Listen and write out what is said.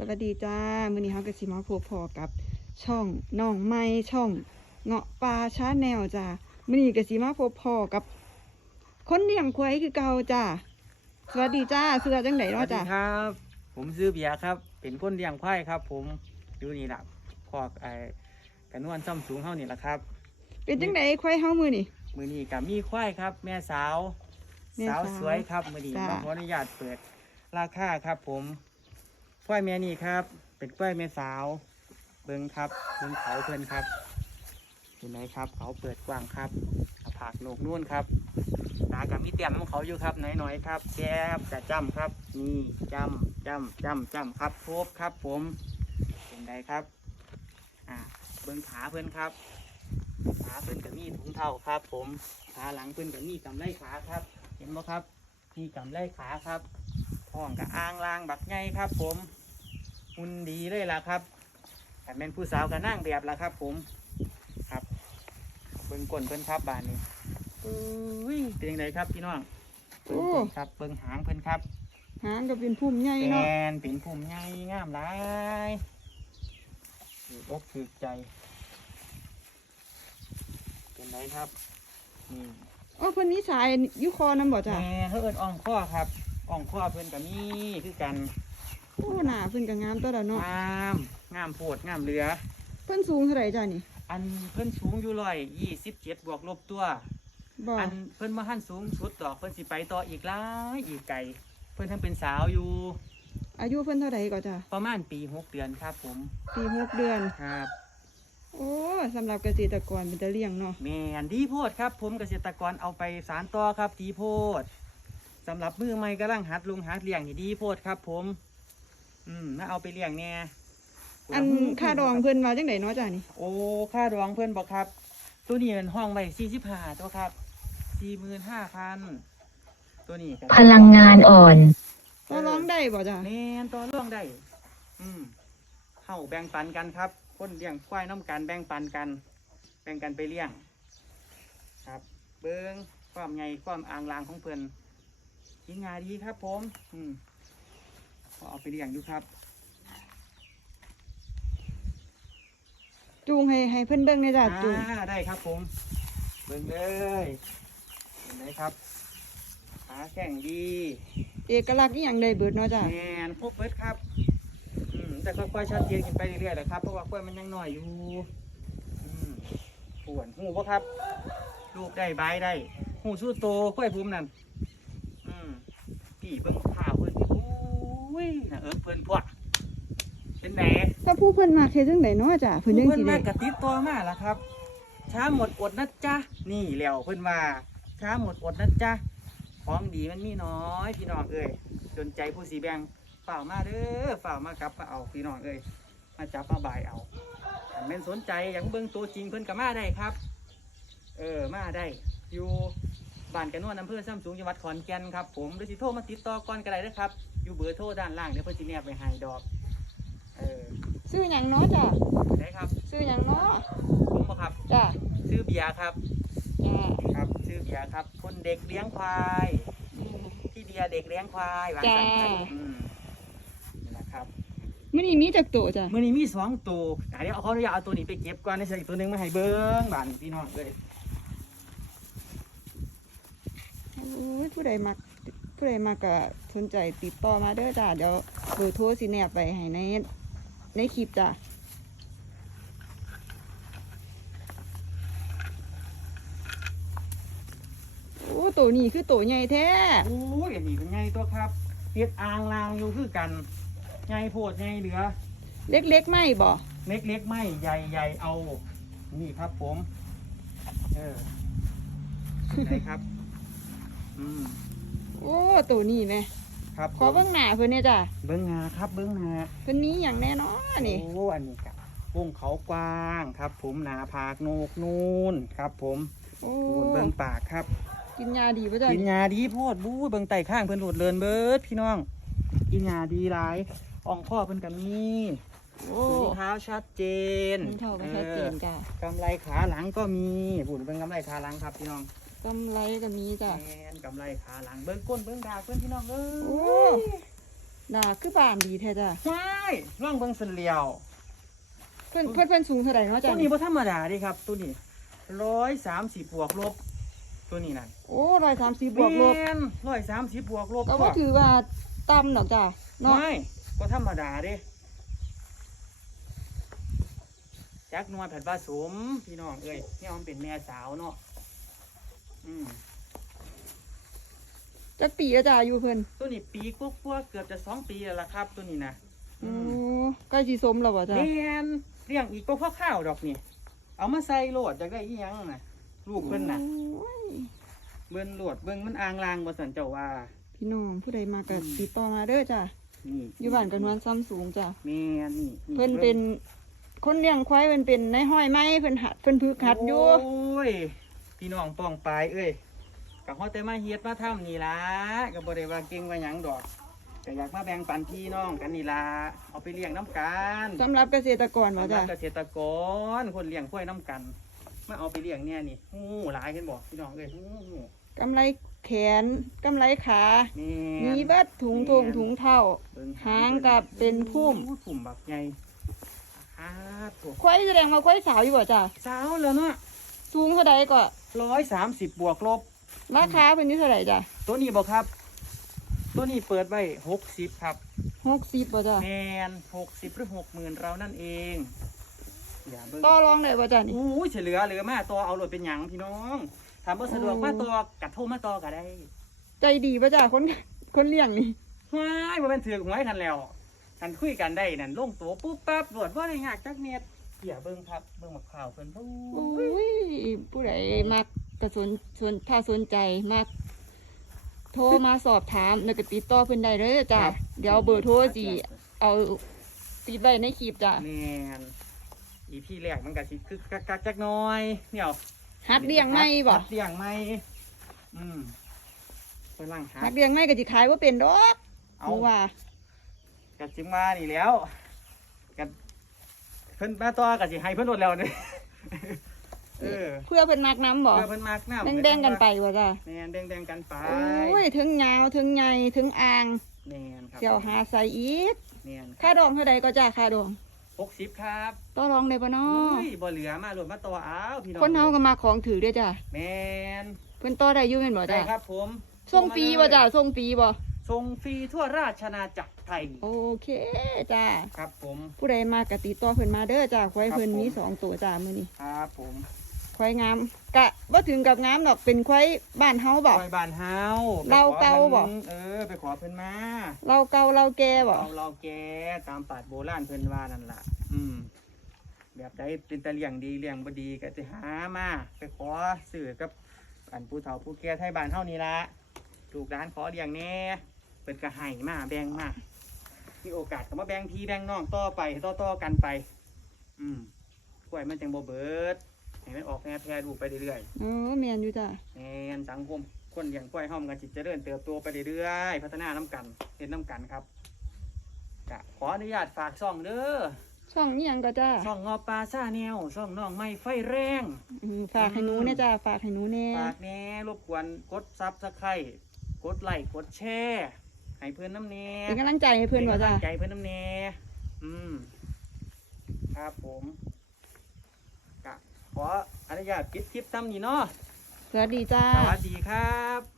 สวัสดีจ้ามื้อนี้เฮาก็สิมาพบพอกับช่องน้องไม้ช่องเงาะปลาชาแนลจ้ามื้อนี้ก็สิมาพบพอกับ คนเลี้ยงควายคือเก่าจ้าสวัสดีจ้าเสื้อจังไดสเนาะวัสดีจ้าครับ ผมซื้อเบียร์ครับ เป็นคนเลี้ยงควายครับ ผมอยู่นี่แหละคอกไอ้กันนวลซ่อมสูงเท่านี่แหละครับ เป็นจังไดควายเฮามื้อนี้ มือนี้กับมีควายครับ แม่สาว แม่สาสาววสวยครับมือนี้จ้า มาขออนุญาตเปิดราคาครับ ผม ควยแม่นี่ครับ เป็นควยแม่สาว เบิ้งครับเบิ้งเขาเพื่อนครับเห็นไหมครับ เขาเปิดกว้างครับผากโหนกนู่นครับตากับมีเตียมของเขาอยู่ครับน้อยๆครับแจ๊บจะจำครับนี่จำจำจำจำครับครบครับ ผมเป็นไงครับอ่าเบิ้งขาเพื่อนครับขาเพื่อนกับมีถุงเท้าครับ ผมขาหลังเพื่อนกับมีกำไลขาครับ เห็นไหมครับมีกำไลขาครับท้องกับอ่างล่างบักไงครับ ผม หุ่นดีเลยล่ะครับแต่เป็นผู้สาวกับนั่งแบบล่ะครับ ผมครับเบิ้งก้นเพื่อนครับบานนี้อุ้ยเป็นยังไงครับพี่น้องโอ้เบิ่งครับเบิ้งหางเพื่อนครับหางก็เป็นพุ่มใหญ่แกเนาะนเป็นภูมิใหญ่งามหลายถืออกถือใจ เป็นไรครับนี่โอ้เพิ่นมีสายอยู่คอนำบ่จ้าแม่เขาเอินอ่องข้อครับอ่องข้อเพื่อนกับนี่คือกัน โอ้หน้าเพิ่นก็งามตัวละเนาะงามงามโพดงามเรือ เพิ่นสูงเท่าไหร่จ้านี่อันเพิ่นสูงอยู่ร้อยยี่สิบเจ็ดบวกลบตัว บ่อันเพิ่นมาหันสูงสุดดอกเพิ่นสิไปต่ออีกหลายอีกไกลเพิ่นทั้งเป็นสาวอยู่ อายุเพิ่นเท่าไหร่ก็จ้าประมาณปีหกเดือนครับผมปีหกเดือน ครับ โอ้สำหรับเกษตรกรเป็นตะเลี้ยงเนาะแม่นดีโพดครับ ผมเกษตรกรเอาไปสารต่อครับดีโพดสำหรับมือใหม่กำลังหัดลุงหัดเลี้ยงนี่ดีโพดครับ ผม อืมน่าเอาไปเลี้ยงแน่อันค่าดองเพิ่นว่าจังไดเนาะจ้านี่โอ้ค่าดองเพื่อนบอกครับ ตัวนี้เป็นห้องไว้สี่สิบห้าตัวครับสี่หมื่นห้าพันตัวนี้ก็พลังงานอ่อนต่อรองได้บ่จ้าแม่นต่อร่องได้ อืมเข้าแบ่งปันกันครับ คนเลี้ยงควายน้ำกันแบ่งปันกัน แบ่งกันไปเลี้ยง ครับ เบิ้งความใหญ่ความอ่างลางของเพื่อนกินงาดีครับผม อืม ก็เอาไปเลี้ยงอยู่ครับ จูงให้ให้เพิ่นเบิ่งในอยจ้าจูงอ่าได้ครับผมเบิ่งเลยเห็นไหมครับขาแข็งดีเอกลักษณ์อีหยังได้เบิดเนาะจ้าแมนพวกเบิดครับอืมแต่ค่อยๆชัดเจนขึ้นไปเรื่อยๆแหละครับเพราะว่ากล้วยมันยังน้อยอยู่อืมปวนหูปะครับ ลูกได้ใบายได้ หูสู้โตกล้วยภูมินั่นอืมพี่เบิ่งข่าวเพิ่นโอ้ยน่ะเอิบเพิ่นพวกเป็นแหนถ้าผู้เพิ่นมาเฮ็ดจังไดเนาะจ้าเพิ่นจังเพิ่นสิมาได้กระติดตัวมาแล้วครับ ช้าหมดอดนะจ๊ะนี่แล้วเพิ่นว่าช้าหมดอดนะจ๊ะของดีมันมีน้อยพี่น้องเอ้ยสนใจผู้สีแบงฝ่ากมาเด้อฝ่ากมากลับมาเอาพี่น้องเอ้ยมาจับมาบายเอาถ้าแม่นสนใจอยากเบิ่งตัวจริงเพิ่นก็มาได้ครับ เออมาได้อยู่ บ้านกันนวลอำเภอซ้ำสูงจังหวัดขอนแก่นครับผมหรือสิโทรมาติดต่อก่อนก็ได้เด้อครับ อยู่เบอร์โทรด้านล่างเดี๋ยวเพิ่นสิแนบไปให้ดอกเออซื้อหยังเนาะจ้าได้ครับซื้อหยังเนาะผมบ่ครับจ้าซื้อเบียร์ครับจ้าครับซื้อเบียร์ครับคนเด็กเลี้ยงควายอืม พี่เบียร์เด็กเลี้ยงควายวางจ้าสันครับอืมนี่นะครับมื้อนี้มีจักโตจ้ามื่อนี้มีสองตัวอะเดี๋ยวเอาเขาอนุญาตเอาตัวนี้ไปเก็บก่อนในใส่อีกตัวหนึงมาให้เบิ้งบ้านพี่น้องเลย โอ้ย ผู้ใดมักผู้ใดมักก็สนใจติดต่อมาเด้อจ้าเดี๋ยวเบอร์โทรสิแนบไปให้ในในคลิปจ้าโอ้ตัวนี้คือตัวใหญ่แท้โอ้ยอันนี้เป็นไงตัวครับเฮ็ดอ่างลางอยู่คือกันไงโพดไงเหลือ เล็กๆไม่บ่เล็กเล็กๆไม่ใหญ่ใหญ่เอา นี่ครับผม เออไหนครับ อืมโอ้ตัวนี้แหม่ครับขอเบิ่งหน้าเพิ่นเนี่ยจ้าเบิ้งงาครับ เบิ้งงาเพิ่นนี้อย่างแน่นอนนี่โอ้อันนี้ครับวงเขากว้างครับ ผมหนาผากโหนกนูนครับ ผมโอ้ปูนเบิ้งปากครับ กินยาดีป่ะจ้ากินยาดีโพดบู้เบิ่งไต่ข้างเพิ่นโหลดเลินเบิดพี่น้อง กินยาดีหลายอ่องข้อเพิ่นก็มีโอ้ถุงเท้าชัดเจนมันเท่ากันชัดเจนจ้าเออกำไรขาหลังก็มีบุญเบิ่งกำไรขาหลังครับพี่น้อง กำไรก็มีจ้าแมนกำไรขาหลังเบิ่งก้นเบิ่งดากเพิ่นพี่น้องเอ้โอ้ยน่าคือบ้านดีแท้จ้ะว้ายร่องเบิ่งสันเหลียวเพิ่นเพิ่นเพิ่นสูงเท่าไหร่เนาะตัจ้ะวนี้บ่ธรรมดาเดิครับ ตัวนี้ร้อยสามสิบบวกลบ ตัวนี้นั่นโอ้ร้อยสามสิบบวกลบร้อยสามสิบบวกลบก็ว่าถือว่าต่ำดอกจ้ะเนาะไม่บ่ธรรมดาเด้จักหนวดแผ่นผสมพี่น้องเอ้ยเนี่ยมันเป็นแม่สาวเนาะ อืมจักปีแล้วจ้ะอยู่เพิ่นตัวนี้ปีกว่าๆเกือบจะสองปีแล้วล่ะครับ ตัวนี้นะโอ้ใกล้สิสมแล้วบ่จ้ะเรียนเลี้ยงอีกก็พ่อข้าวดอกนี่เอามาใส่โหลดจากได้อีหยังน่ะลูกเพิ่นน่ะ โอ้ยเบิ่นโหลดเบิ่งมันอ่างลางบ่สันเจ้าว่า พี่น้องผู้ใดมาก็อืม ติดต่อมาเด้อจ้ะนี่อยู่บ้านกันนวลซ้ำสูงจ้ะแม่นี่เพิ่นเป็นคนเลี้ยงควายเพิ่นเป็นในห้อยไม้เพิ่นหัดเพิ่นพึกหัดอยู่โอ้ย พี่น้องป้องปลายเอ้ยก็ฮอดแต่มาเฮ็ดมาทำนี่ล่ะก็บ่ได้ว่าเก่งว่าหยังดอกก็อยากมาแบ่งปันพี่น้องกันนี่ล่ะเอาไปเลี้ยงน้ำกันสำหรับเกษตรกรบ่สำหรัจ้ะบเกษตรกรคนเลี้ยงกล้วยน้ำกันมาเอาไปเลี้ยงเนี่ยนี่หูหลายขึ้นบ่พี่น้องเอ้ยหูกำไรแขนกำไรขาแม่มีนเบิดถุงทงถุงเท่า เบิ่หางกับเป็นพุ่ม โอ้พุ่มแบบใหญ่อาถูกควายแสดงว่าควายสาวอยู่บ่จ้ะสาวแล้วเนาะสูงเท่าใดก็ ร้อยสามสิบบวกลบ ราคาเพิ่นอยู่เท่าไหร่จ้ะตัวนี้บอกครับ ตัวนี้เปิดไว้หกสิบครับ60บ่จ้ะแมนหกสิบหรือหกหมื่นเรานั่นเอง อย่าเบิ่งต่อรองได้บ่จ้ะนี่ อู้ยเฉลือเหลือมาตัวเอาโหลดเป็นหยังพี่น้องถามว่าสะดวกโอ้มาตัวกัดโทรมาตัวก็ได้ใจดีบ่จ้ะคนคนเลี้ยงนี่ ว้ายบ่เป็นถือกหวยทันแล้วทันคุยกันได้นั่นลงตัวปุ๊บปั๊บโหลดว่าได้ยากจักเน็ ตอย่าเบิ่งครับเบิ่งมะพร้าวเพิ่นโอโอ้้ยยผู้ใดมักกระสนสนถ้าสนใจมักโทรมาสอบถามแล้วก็ติดต่อเพิ่นได้เด้อจ้ะเดี๋ยวเบอร์โทรสิเอาติดไว้ในคลิปจ้ะแม่นอีพี่แรกมันก็สิคึกกักกักจักหน้อยเนี่ยหัดเลี้ยงไม่บ่หัดเลี้ยงไม่อืมไปล่างหัหัดดเลี้ยงไม่ก็สิขายบ่เป็นดอกเอาหนูว่ากัจิมานี่แล้วกัน เพิ่นมาต่อกับสิให้เพิ่นโดดแล้วนี่เออเพื่อเพิ่นมักน้ำบ่เพื่อเพิ่นมากน้ำแดงๆกันไปบ่จ้ะแม่นแดงๆกันไปโอ้ยถึงยาวถึงใหญ่ถึงอ่างแม่นครับเดี๋ยวหาใส่อีกแม่นค่าดองเท่าใดก็จ้าค่าดองหกสิบครับต่อรองได้บ่น้ออุ้ยบ่เหลือมาโหลดมาต่ออ้าวพี่น้องคนเฮาก็มาของถือเด้อจ้ะแม่นเพิ่นต่อได้อยู่แม่นบ่ได้จ้ะครับผมส่งฟรีบ่จ้ะส่งฟรีบ่ ส่งฟรีทั่วราชอาณาจักรไทยโอเคจ้าครับผม ผู้ใดมากะติดต่อเพิ่นมาเด้อจ้าควายครับเพิ่นมีผมสองตัวจ้ามื้อนี้ครับผมควายงามกะบ่ถึงกับงามดอกเป็นควายบ้านเฮาบ่ปล่อยบ้านเฮาเราเก่าบ่ไปขอพิ่นเออไปขอเพิ่นมาเราเก่าเราแก่บ่เราเราแกตามปราดโบราณเพิ่นว่านั่นล่ะ อืมแบบใดเป็นตะเลี่ยงดีเลี่ยงบ่ดีก็จะหามาไปขอซื้อกับอันผู้เฒ่าผู้แก่ไทยบ้านเฮานี่ล่ะลูกหลานขอเลี้ยงแหน่ เพิ่นก็ให้มาแบ่งมามีโอกาสก็มาแบ่งพี่แบ่งน้องต่อไปต่อๆกันไป อืมกล้วยมันจังบ่เบิดให้มันออกแพร่แพร่ดูกไปเรื่อยๆเออแม่นอยู่จ้าแม่นสังคมคนอย่างกล้วยห้อมกันจิตเจริญเติบโตไปเรื่อยๆพัฒนาน้ำกันเห็นน้ำกันครับจะขออนุญาตฝากซ่องเด้อช่องนี้หยังก็จ้าซ่องงอปลาซาแนวซ่องน้องไม่ไฟแรงเออฝากให้หนูเนี่ยจ้าฝากให้หนูแน่ฝากแหน่รบกวนกดซับสไครต์กดไลค์กดแชร์ ให้เพื่อนน้ำเน่เป็นกำลังใจให้เพิ่นบ่จ้าป็กำลังใจเพื่อนน้ำเน่อืมครับผมกะขออนุญาตปิดคลิปซ้ำนี่เนาะสวัสดีจ้าสวัสดีครับ